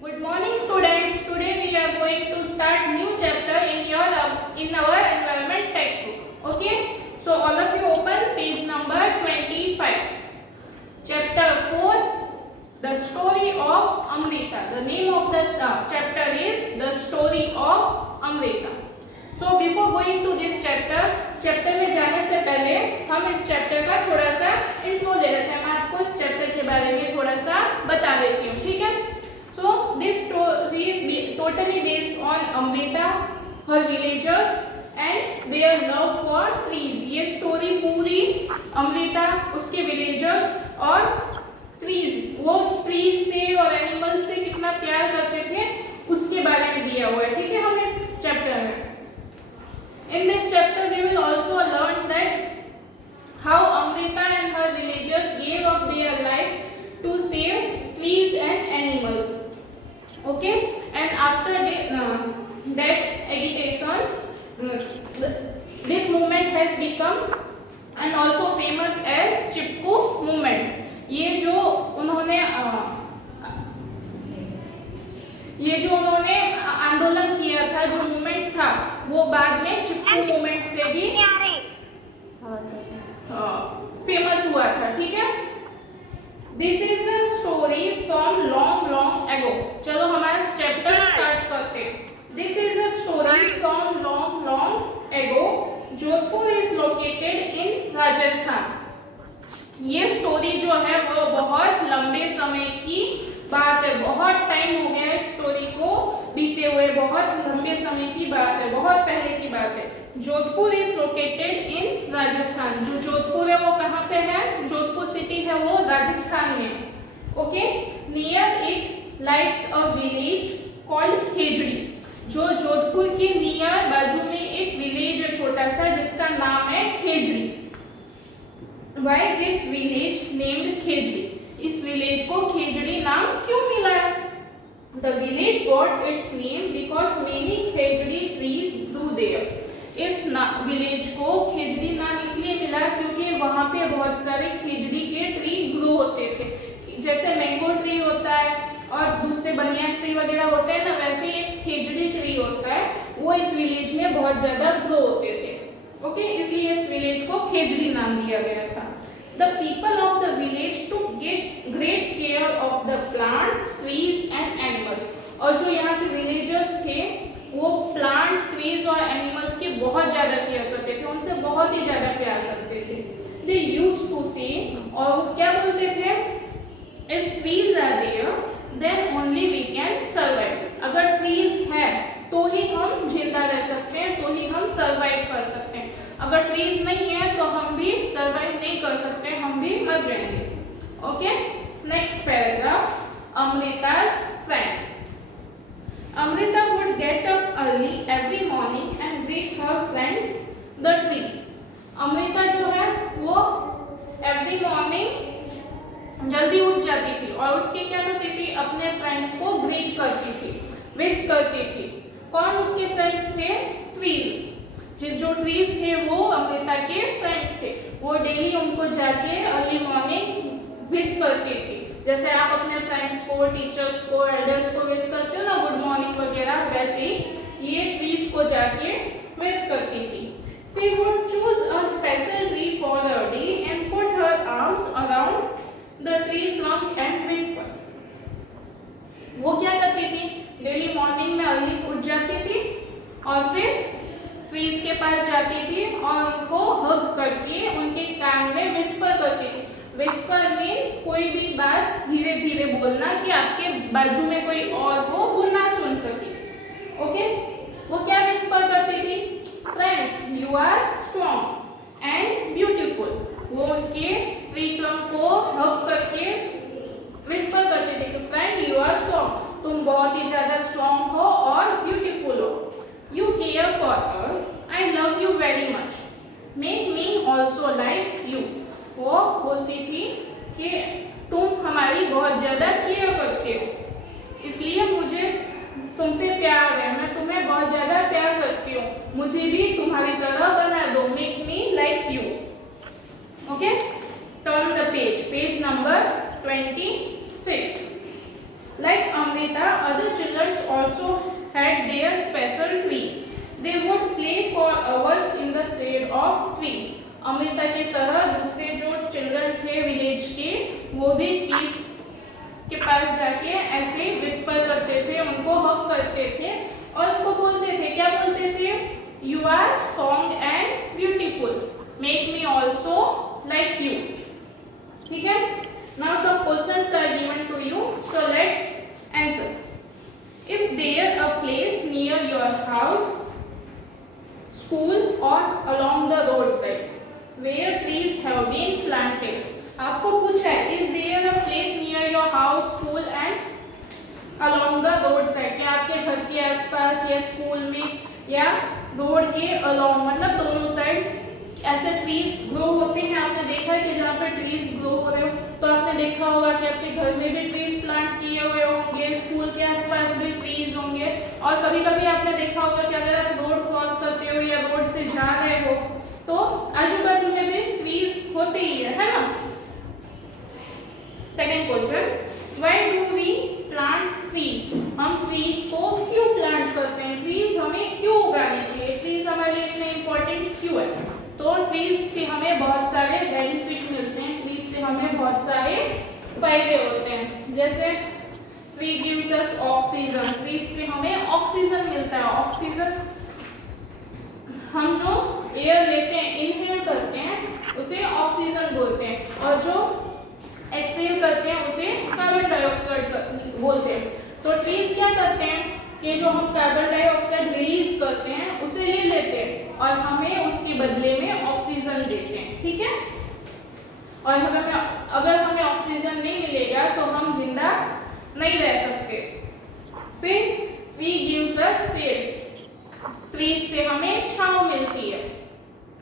Good morning, students. Today we are going to start new chapter in our environment textbook. Okay. So all of you open page number 25. Chapter 4. The story of Amrita. The name of the chapter is The Story of Amrita. So before going to this chapter में जाने से पहले हम इस chapter का थोड़ा सा intro ले लेते हैं. मैं आपको इस चैप्टर के बारे में थोड़ा सा बता देती हूँ. ठीक है. So this story is totally based on Amrita, her villagers and their love for trees. ये स्टोरी पूरी अमृता, उसके विलेजर्स और ट्रीज, वो ट्रीज से और एनिमल्स से कितना प्यार करते थे उसके बारे में दिया हुआ है. ठीक है. हम इस चैप्टर में in this chapter we will also learn that how Amrita and her villagers gave up their life to save trees and animals. Okay. And after that agitation, this movement has become and also famous as Chipko movement. ये जो उन्होंने आंदोलन किया था, जो movement था, वो बाद में चिपकू मूवमेंट से भी फेमस हुआ था. ठीक है. This is a story from long ago. चलो हमारा चैप्टर स्टार्ट करते हैं. This is a story from long ago. Jodhpur is located in Rajasthan. ये स्टोरी जो है वो बहुत लंबे समय की बात है. बहुत टाइम हो गया है स्टोरी को बीते हुए. बहुत लंबे समय की बात है, बहुत पहले की बात है. Jodhpur is located in Rajasthan. जो जोधपुर है वो कहाँ पे है? जोधपुर सिटी है वो राजस्थान में. Okay. Near it likes a village called Khejri. जो जोधपुर के नियर बाजू में एक विलेज है छोटा सा जिसका नाम है खेजड़ी. Why this village named खेजड़ी? इस विलेज को खेजड़ी नाम क्यों मिला? The village got its name because many Khejri trees grew there. इस विलेज को खेजड़ी नाम इसलिए मिला क्योंकि वहाँ पे बहुत सारे खेजड़ी के ट्री ग्रो होते थे. जैसे मैंगो ट्री होता है और दूसरे बनियान ट्री वगैरह होते हैं ना, वैसे एक खेजड़ी ट्री होता है, वो इस विलेज में बहुत ज्यादा ग्रो होते थे. ओके. इसलिए इस विलेज को खेजड़ी नाम दिया गया था. The people of the village took great care of the plants, trees and animals. और जो यहाँ के विलेजर्स थे वो प्लांट, ट्रीज और एनिमल्स की बहुत ज्यादा केयर करते थे, उनसे बहुत ही ज्यादा प्यार करते थे. They used to say, और वो क्या बोलते थे? If trees are there, then only we can survive. अगर ट्रीज है तो ही हम जिंदा रह सकते हैं, तो ही हम सर्वाइव कर सकते हैं. अगर ट्रीज नहीं है तो हम भी सर्वाइव नहीं कर सकते, हम भी मर जाएंगे. Okay. Next paragraph. Amrita's friend. Amrita would get up early every morning and greet her friends the tree. Amrita जो है वो एवरी मॉर्निंग जल्दी उठ जाती थी और उठ के क्या करती थी? अपने फ्रेंड्स को ग्रीट करती थी, विश करती थी. कौन उसके फ्रेंड्स थे? ट्रीज. जो ट्रीज थे वो अमृता के फ्रेंड्स थे. वो डेली उनको जाके अर्ली मॉर्निंग विश करती थी. जैसे आप अपने फ्रेंड्स को, टीचर्स को, एल्डर्स को विश करते हो ना, गुड मॉर्निंग वगैरह, वैसे ही ये ट्रीज को जाके विश करती थी. She would choose a special tree for the day and put her arms around the tree trunk and whisper. वो क्या करती थी? डेली मॉर्निंग में अर्ली उठ जाती थी और फिर ट्रीज के पास जाती थी और उनको हग करके उनके कान में विस्पर करती थी. विस्पर मीन्स कोई भी बात धीरे धीरे बोलना कि आपके बाजू में कोई और हो वो ना सुन सके. ओके. वो क्या विस्पर करती थी? Friends, you are strong and beautiful. वो उनके ट्री ट्रंक को हग करके विस्पर करती थी कि फ्रेंड, यू आर स्ट्रॉन्ग, तुम बहुत ही ज्यादा स्ट्रॉन्ग हो और ब्यूटीफुल हो. You care for us. I love you very much. Make me also like you. वो बोलती थी कि तुम हमारी बहुत ज्यादा केयर करते हो, इसलिए मुझे तुमसे प्यार है, मैं तुम्हें बहुत ज्यादा प्यार करती हूँ, मुझे भी तुम्हारी तरह बना दो. Make me like you. Okay. Turn the page. Page number 26. Like Amrita Amrita, other children also had their special trees. They would play for hours in the shade of trees. Amrita की तरह दूसरे जो चिल्ड्रन थे village के, वो भी trees के पास जाके ऐसे विस्पर करते थे, उनको हग करते थे और उनको बोलते थे, क्या बोलते थे? You are strong and beautiful. Make me also like you. ठीक है? Now some questions are given to you, so let's answer. If there a place near your house, school or along the roadside where trees have been planted, आपको पूछा है is there a place near your house, school and along the roadside, क्या आपके घर के आसपास या school में या रोड के along मतलब दोनों साइड ऐसे ट्रीज ग्रो होते हैं? आपने देखा है कि जहाँ पे ट्रीज ग्रो हो रहे हो तो आपने देखा होगा कि आपके घर में भी ट्रीज प्लांट किए हुए होंगे, स्कूल के आसपास भी ट्रीज होंगे, और कभी कभी आपने देखा होगा कि अगर आप रोड क्रॉस करते हो या रोड से जा रहे हो तो आजू बाजू में भी ट्रीज होते ही है ना? Second question, why do we plant trees? हम ट्रीज को क्यों प्लांट करते हैं? ट्रीज हमें क्यों उगाने चाहिए? ट्रीज हमारे लिए इतने इम्पोर्टेंट क्यों है? तो ट्रीज से हमें बहुत सारे बेनिफिट मिलते हैं, ट्रीज से हमें बहुत सारे फायदे होते हैं। जैसे tree gives us oxygen, trees से हमें ऑक्सीजन मिलता है। ऑक्सीजन हम जो एयर लेते हैं, इनहेल करते हैं, उसे ऑक्सीजन बोलते हैं, और जो एक्सहेल करते हैं उसे कार्बन डाइऑक्साइड बोलते हैं। तो ट्रीज क्या करते हैं कि जो हम कार्बन डाइऑक्साइड रिलीज करते हैं उसे ले लेते हैं और हमें उसके बदले में ऑक्सीजन देते हैं, ठीक है? और अगर हमें ऑक्सीजन नहीं मिलेगा तो हम जिंदा नहीं रह सकते। फिर tree gives us shades, trees से हमें छांव मिलती है।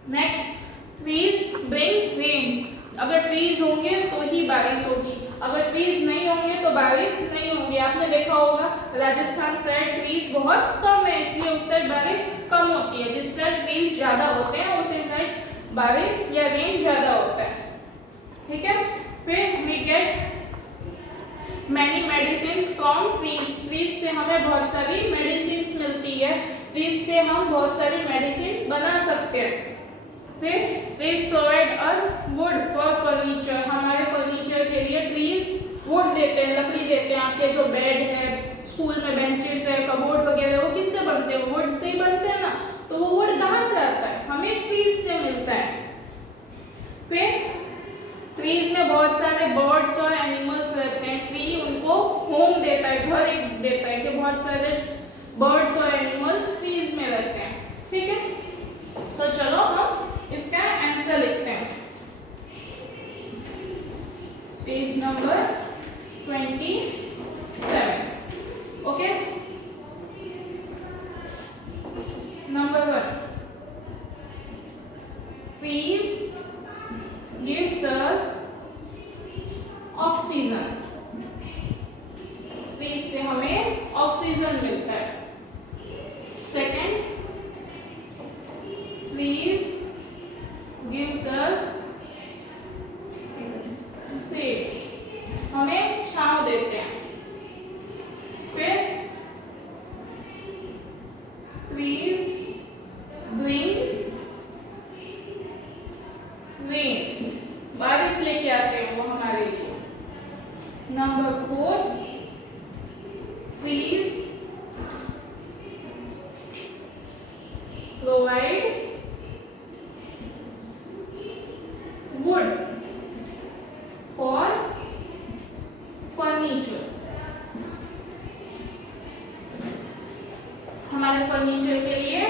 नेक्स्ट, ट्रीज ब्रिंग रेन, अगर ट्रीज होंगे तो ही बारिश होगी, अगर ट्रीज नहीं होंगे तो बारिश नहीं होगी। आपने देखा होगा राजस्थान साइड ट्रीज बहुत कम है, इसलिए उस साइड बारिश कम होती है। जिस साइड ट्रीज ज्यादा होते हैं उस साइड बारिश या रेन ज्यादा होता है, ठीक है? फिर we get many medicine from trees, trees से हमें बहुत सारी मेडिसिन मिलती है, ट्रीज से हम बहुत सारी मेडिसिन बना सकते हैं। फिर trees provide us would for furniture, हमारे फर्नीचर के लिए ट्रीज वुड देते हैं, लकड़ी देते हैं। आपके जो बेड है, स्कूल में बेंचेस है, कबोर्ड वगैरह, वो किससे बनते हैं? वुड से ही बनते हैं ना। तो वो वुड कहाँ से आता है? हमें ट्रीज से मिलता है। फिर ट्रीज में बहुत सारे बर्ड्स और एनिमल्स रहते हैं, ट्री उनको होम देता है, घर एक देता है कि बहुत सारे बर्ड्स और एनिमल्स ट्रीज में रहते हैं, ठीक है? तो चलो हम इसका आंसर लिखते हैं। Page number 27, okay? Number 1, trees gives us oxygen, trees से हमें ऑक्सीजन मिलता है। Second, trees gives us shade, हमें छांव देते हैं। फिर ट्रीज ब्रिंग रेन, बारिश लेके आते हैं वो हमारे लिए। Number 4, trees provide wood for furniture, हमारे फर्नीचर के लिए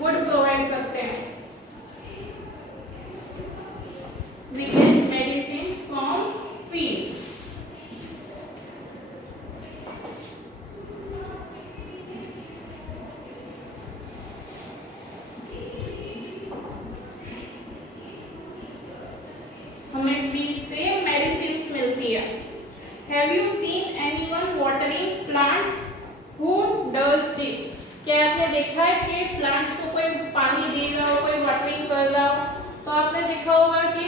वुड प्रोवाइड करते हैं। We get medicine from trees. हमें ट्रीज से मेडिसिन मिलती है। Have you seen anyone watering plants? Who does this? क्या आपने देखा है कि प्लांट्स को कोई पानी दे रहा हो, कोई वाटरिंग कर रहा हो? तो आपने देखा होगा कि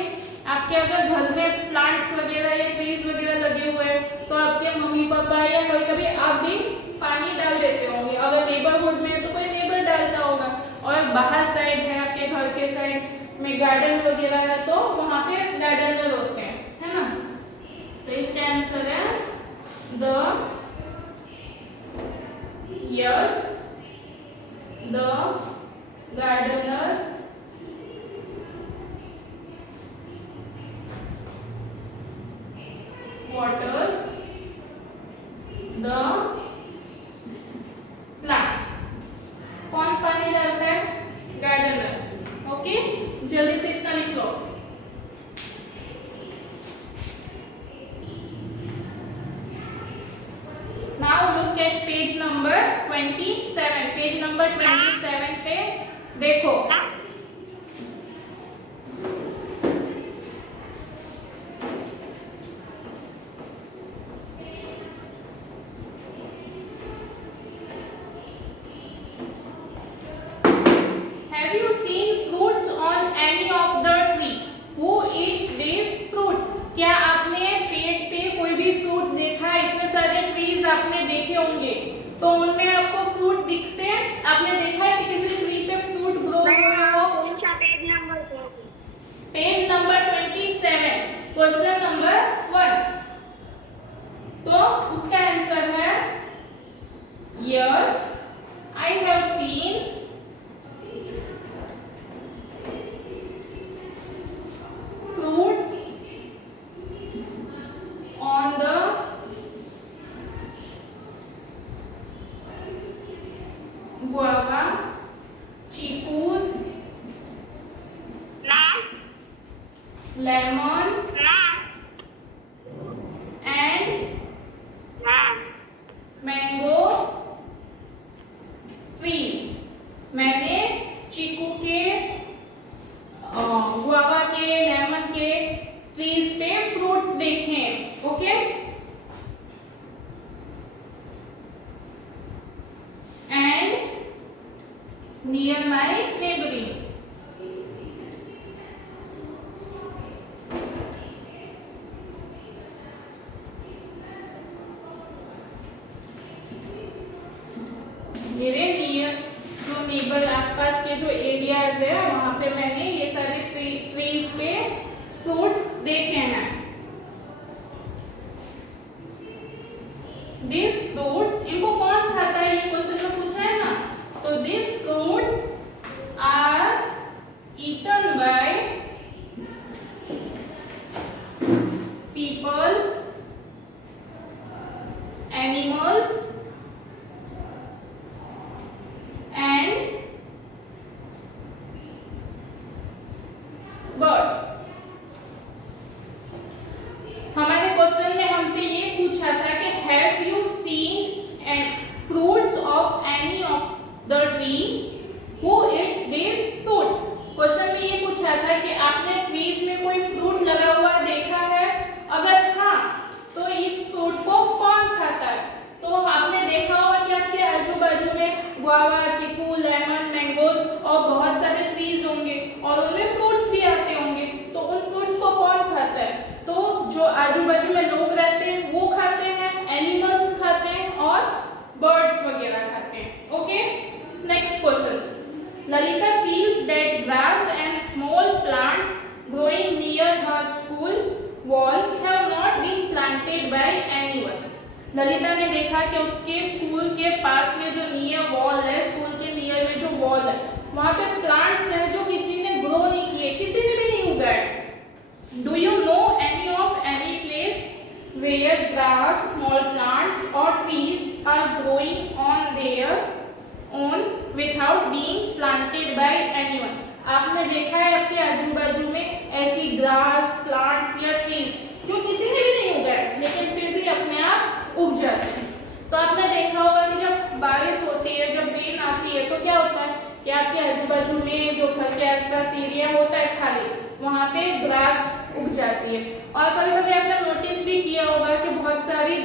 आपके अगर घर में प्लांट्स वगैरह या ट्रीज वगैरह लगे हुए हैं तो आपके मम्मी पापा या कभी कभी आप भी पानी डाल देते होंगे। अगर नेबरहुड में है तो कोई नेबर डालता होगा, और बाहर साइड है आपके घर के साइड में गार्डन वगैरह है तो वहाँ पे गार्डनर होते हैं, है ना। तो इसका आंसर है the yes the gardener waters the plant। कौन पानी डालता है? गार्डनर। ओके, जल्दी से इतना लिख लो। Now look at page number 27। Page number 27 पे देखो। Have you seen fruits on any of the tree? Who eats these fruit? क्या आपने पेड़ पे कोई भी फ्रूट देखा है? इतने सारे ट्रीज आपने देखे होंगे तो उनमें आपको फ्रूट दिखते हैं? आपने देखा है कि किसी ट्री पे फ्रूट ग्रो हुआ हो? Page number 27 question number 1। तो उसका आंसर है yes I have seen fruits on the guava, chicus, lemon and mango trees। मैंने चीकू के, गुआवा के, लेमन के ट्रीज पे फ्रूट्स देखे हैं। Okay, and near my neighbouring. मेरे नियर जो नेबर आसपास के जो एरियाज है वहां पे मैंने ये सारे ट्रीज पे फ्रूट्स देखे हैं। दिस फ्रूट्स, इनको कौन खाता है ये क्वेश्चन में पूछा है ना। तो this fruits are eaten by people, animals and birds। हमारे क्वेश्चन में हमसे ये पूछा था कि have you seen fruits of any of the tree who it's this fruit. Question में ये पूछा था कि आपने ट्रीज में कोई फ्रूट लगा हुआ देखा है? अगर हाँ तो इस फ्रूट को कौन खाता है? तो आपने देखा होगा कि आपके आजू बाजू में गुआवा, चीकू, लेमन, मैंगोज और बहुत सारे ट्रीज होंगे और उनमें फ्रूट्स भी आते होंगे। तो उन फ्रूट्स को कौन खाता है? तो जो आजू बाजू में लोग रहते हैं वो खाते हैं, एनिमल्स खाते हैं और बर्ड्स वगैरह खाते हैं। Okay, next question. Lalita feels that grass and small plants growing near her school wall have not been planted by anyone। Lalita ने देखा कि उसके स्कूल के पास में जो नियर वॉल है, स्कूल के नियर में जो वॉल है वहाँ पे प्लांट्स हैं जो किसी ने ग्रो नहीं किए, किसी ने भी नहीं उगाए। Do you know any place where grass, small plants or trees are growing on their own without being planted by anyone? आपने देखा है आपके आजू बाजू में ऐसी ग्रास, प्लांट्स या ट्रीज जो किसी ने भी नहीं उगाए लेकिन फिर भी अपने आप उग जाते हैं? तो आपने देखा होगा कि जब बारिश होती है, जब रेन आती है तो क्या होता है कि आपके आजू बाजू में जो घर के आसपास एरिया होता है खाली, वहाँ पे ग्रास उग जाती है। और कभी कभी आपने नोटिस भी किया होगा कि बहुत सारी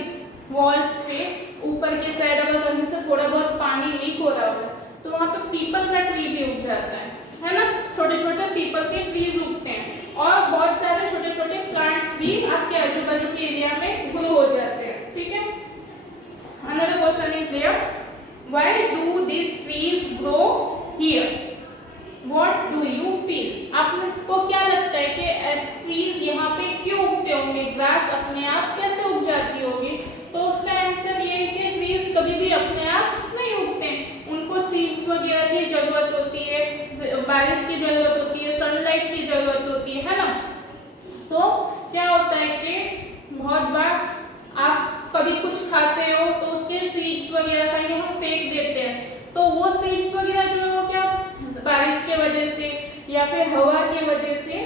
वॉल्स पे ऊपर के साइड अगर कहीं से थोड़ा बहुत पानी लीक हो रहा होता है तो वहाँ पे पीपल का ट्री भी उग जाता है ना। छोटे छोटे पीपल के ट्रीज उगते हैं और बहुत सारे छोटे छोटे प्लांट्स भी आपके आजू बाजू के एरिया में ग्रो हो जाते हैं, ठीक है। Another question is there, why do this trees grow here, what do you feel, आपको क्या लगता है कि ट्रीज यहाँ पे क्यों उगते होंगे, ग्रास अपने आप कैसे उग जाती होगी। तो उसका आंसर ये है कि ट्रीज कभी भी अपने आप नहीं उगते, उनको सीड्स वगैरह की जरूरत होती है, बारिश की जरूरत होती है, सनलाइट की जरूरत होती है ना। तो क्या होता है कि बहुत बार आप कभी कुछ खाते हो तो उसके सीड्स वगैरह कहीं हम फेंक देते हैं, तो वो सीड्स वगैरह जो है वो क्या बारिश के वजह से या फिर हवा की वजह से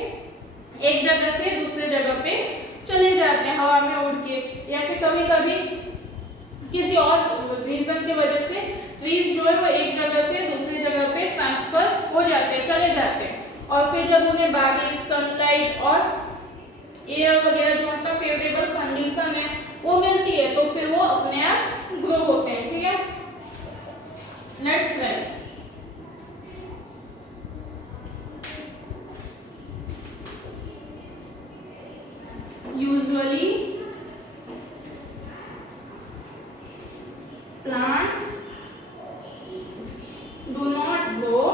एक जगह से दूसरे जगह पे चले जाते हैं हवा में उड़ के, या फिर कभी कभी किसी और रीजन की वजह से ट्रीज जो है वो एक जगह से दूसरी जगह पे ट्रांसफर हो जाते हैं, चले जाते हैं, और फिर जब उन्हें बारिश, सनलाइट और एयर वगैरह जो उनका फेवरेबल कंडीशन है वो मिलती है, तो फिर वो अपने आप ग्रो होते हैं, ठीक है। Let's write, usually plants do not grow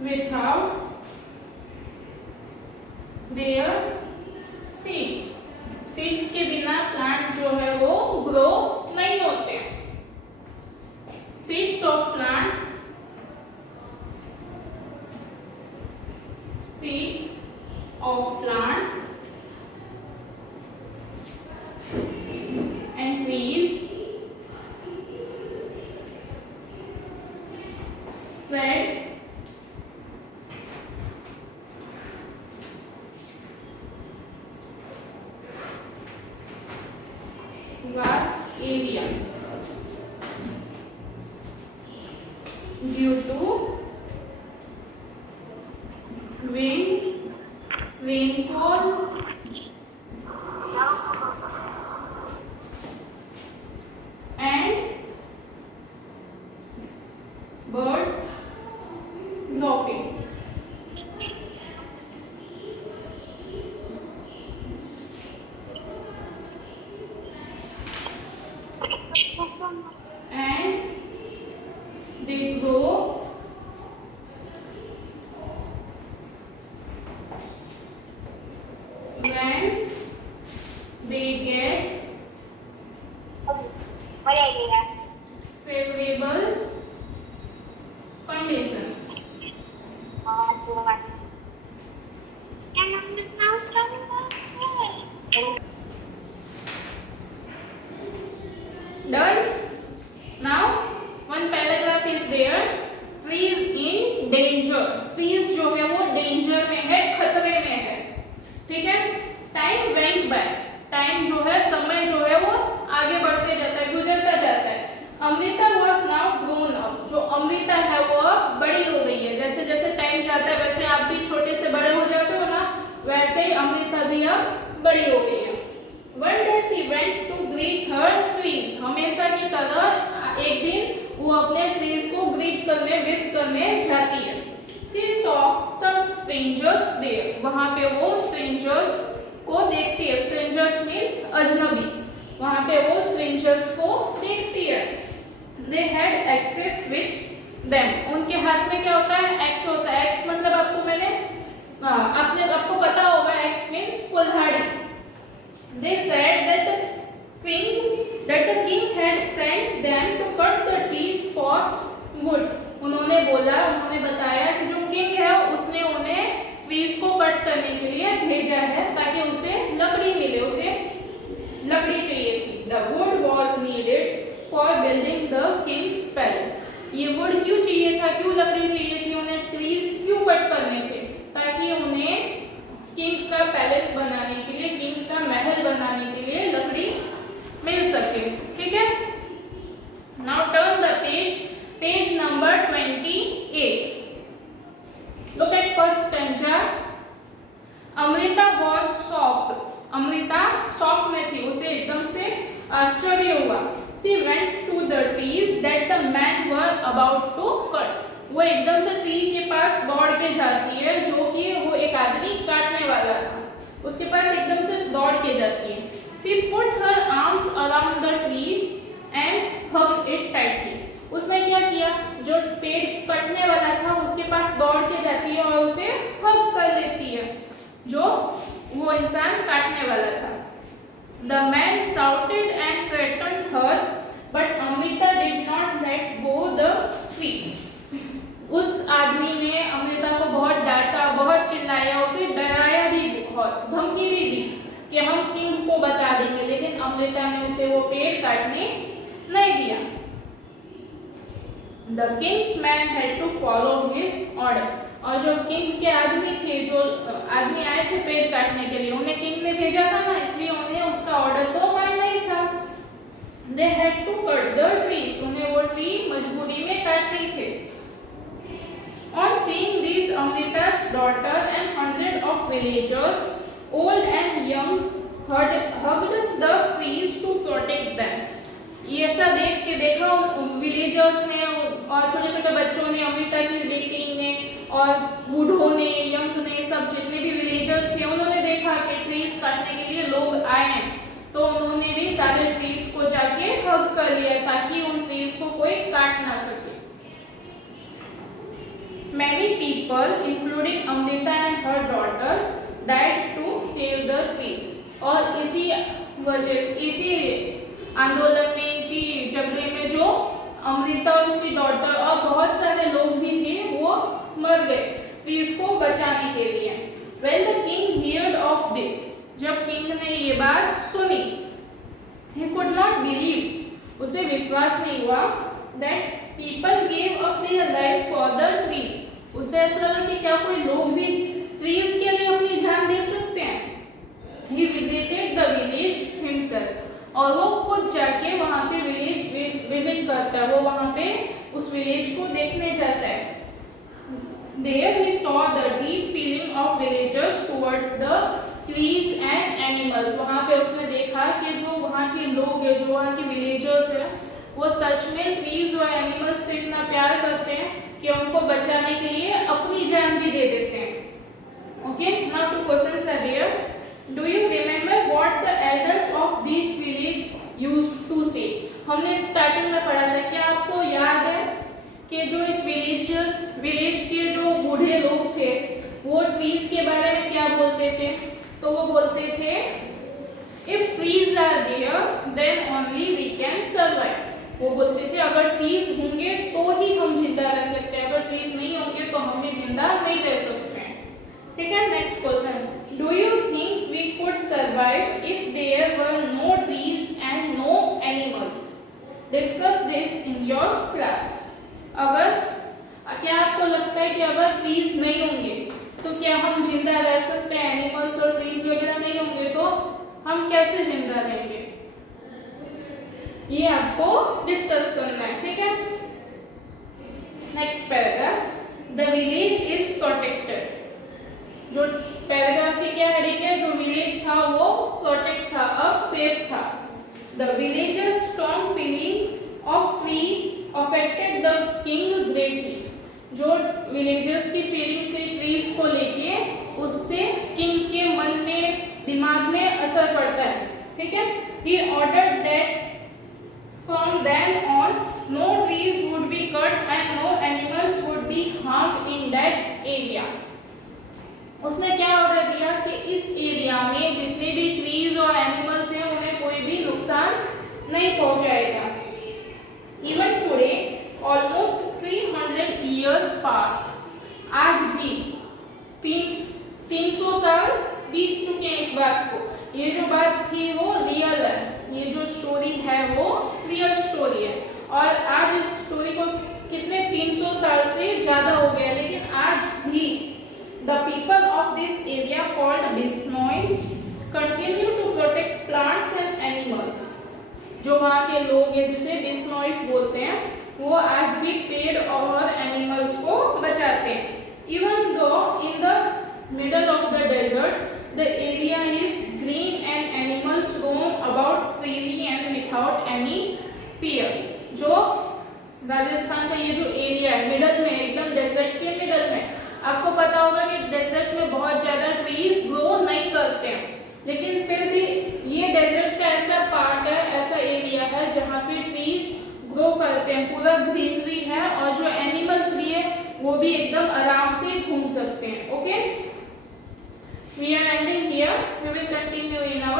without their seeds, seeds के बिना प्लांट जो है वो ग्रो नहीं होते। seeds of plant, seeds of plant and trees spread vast area due to wind, rainfall, and birds dropping. And they grow when they get favorable condition. Done. Now one paragraph is there. Trees in danger. Trees जो है वो danger में है, खतरे में है, ठीक है। Time went by. Time जो है, समय जो है वो आगे बढ़ते जाता है, गुजरता जाता है। Amrita was now grown up. जो अमृता है वो बड़ी हो गई है। जैसे जैसे टाइम जाता है वैसे आप भी छोटे से बड़े हो जाते हो ना, वैसे ही अमृता भी अब बड़ी हो गई है। One day she went to greet her trees. हमेशा की तरह एक दिन वो अपने ट्रीज को ग्रीट करने, विश करने जाती है। She saw some strangers there. वहाँ पे वो strangers को देखती है। Strangers means अजनबी। वहाँ पे वो strangers को देखती है। They had access with them. उनके हाथ में क्या होता है? Axe होता है। Axe मतलब आपको पता होगा, Axe means कुल्हाड़ी। They said that the king had sent them to cut the trees for wood. उन्होंने बताया कि जो किंग है उसने उन्हें ट्रीज को कट करने के लिए भेजा है ताकि उसे लकड़ी मिले, उसे लकड़ी चाहिए थी। The wood was needed for building the king's palace. ये वुड क्यों चाहिए था, क्यों लकड़ी चाहिए थी उन्हें, ट्रीज क्यों कट करने थे, ताकि उन्हें किंग का पैलेस बनाने के लिए, किंग का महल बनाने के लिए लकड़ी मिल सके, ठीक है। Now turn the page number 28. Look at first stanza. Amrita was shocked. Amrita shock में थी, उसे एकदम से आश्चर्य हुआ. She went to the trees that the men were about to cut. वो एकदम से ट्री के पास दौड़ के जाती है जो कि वो एक आदमी काटने वाला था, उसके पास एकदम से दौड़ के जाती है. She put her arms around the tree and hugged it tightly. उसने क्या किया, जो पेड़ कटने वाला था उसके पास दौड़ के जाती है और उसे हग कर लेती है, जो वो इंसान काटने वाला था. The man shouted and threatened her, but Amrita did not let go the tree. उस आदमी ने अमृता को बहुत डांटा, बहुत चिल्लाया, उसे डराया भी, बहुत धमकी भी दी कि हम किंग को बता देंगे, लेकिन अमृता ने उसे वो पेड़ काटने नहीं दिया. The king's man had to follow his order. और जो किंग के आदमी थे, जो आदमी आए थे पेड़ काटने के लिए, उन्हें किंग ने भेजा था ना, इसलिए उन्हें उसका ऑर्डर तो मानना ही था. They had to cut the trees. उन्हें वो ट्री मजबूरी में काटनी थे. On seeing these, Amrita's daughter and hundreds of villagers, old and young, hugged the trees to protect them. ये सब देख के देखा विलेजर्स ने और छोटे छोटे बच्चों ने, अमृता की बेटी ने और बूढ़ों ने, यंग ने, सब जितने भी विलेजर्स थे, उन्होंने देखा कि ट्रीज काटने के लिए लोग आए हैं, तो उन्होंने भी सारे ट्रीज को जाके हग कर लिया ताकि उन ट्रीज को कोई काट ना सके. Many people, including Amrita and her daughters, died to save the trees. और इसी वजह से, इसी आंदोलन में, इसी झगड़े में जो अमृता और उसकी डॉटर और बहुत सारे लोग भी थे, वो मर गए ट्रीज को बचाने के लिए. When the king heard of this, जब किंग ने ये बात सुनी, he could not believe, उसे विश्वास नहीं हुआ, that people gave up their life for the trees. उसे ऐसा लगा कि क्या कोई लोग भी ट्रीज के लिए अपनी जान दे सकते हैं. He visited the village himself. और वो खुद जाके वहाँ पे विलेज विजिट करता है, वो वहाँ पे उस विलेज को देखने जाता है. There he saw the deep feeling of villagers towards the trees and animals. वहाँ पे उसने देखा कि जो वहाँ के लोग हैं, जो वहाँ के विलेजर्स हैं, वो सच में ट्रीज और एनिमल्स से इतना प्यार करते हैं कि उनको बचाने के लिए अपनी जान भी दे देते हैं. Okay, now two questions are there. Do you remember what the elders of these villages used to say? हमने स्टार्टिंग में पढ़ा था, क्या आपको याद है कि जो इस विलेज के जो बूढ़े लोग थे, वो ट्रीज के बारे में क्या बोलते थे? तो वो बोलते थे, If trees are there, then only we can survive. वो बोलते थे अगर ट्रीज होंगे तो ही हम जिंदा रह सकते हैं, अगर ट्रीज नहीं होंगे तो हम भी जिंदा नहीं रह सकते हैं. ठीक है, next question. Do you think we could survive if there were no trees and no animals? Discuss this in your class. अगर क्या आपको लगता है कि अगर ट्रीज नहीं होंगे तो क्या हम जिंदा रह सकते हैं? एनिमल्स और ट्रीज वगैरह नहीं होंगे तो हम कैसे जिंदा रहेंगे? ये आपको डिस्कस करना है. ठीक है, next paragraph. The village is protected. जो पैराग्राफ की क्या हेडिंग है? जो विलेज था वो प्रोटेक्ट था, अब सेफ था. The villagers strong feelings of trees affected the king greatly. जो विलेजर्स की फीलिंग थी ट्रीज को लेके, उससे किंग के मन में, दिमाग में असर पड़ता है. ठीक है, he ordered that from then on no trees would be cut and no animals would be harmed in that area. उसने क्या ऑर्डर दिया कि इस एरिया में जितने भी ट्रीज और एनिमल्स हैं उन्हें कोई भी नुकसान नहीं पहुंचाएगा. Even today, almost 300 years passed. आज भी 300 साल बीत चुके हैं इस बात को. ये जो बात थी वो रियल है, ये जो स्टोरी है वो रियल स्टोरी है. और आज इस स्टोरी को कितने 300 साल से ज़्यादा हो गया, लेकिन आज भी the people of this area called Bishnois continue to protect plants and animals. जो वहाँ के लोग हैं जिसे बिश्नोइज बोलते हैं, वो आज भी पेड़ और एनिमल्स को बचाते हैं. Even though in the middle of the desert, the area is green and animals roam about freely and without any fear. जो राजस्थान का ये जो एरिया है मिडल में, एकदम डेजर्ट के मिडल में, आपको पता होगा कि डेजर्ट में बहुत ज़्यादा ट्रीज ग्रो नहीं करते हैं, लेकिन फिर भी ये डेजर्ट का ऐसा पार्ट है, ऐसा एरिया है जहाँ पे ट्रीज ग्रो करते हैं, पूरा ग्रीनरी है और जो एनिमल्स भी है वो भी एकदम आराम से घूम सकते हैं. Okay, we are ending here, we will continue in our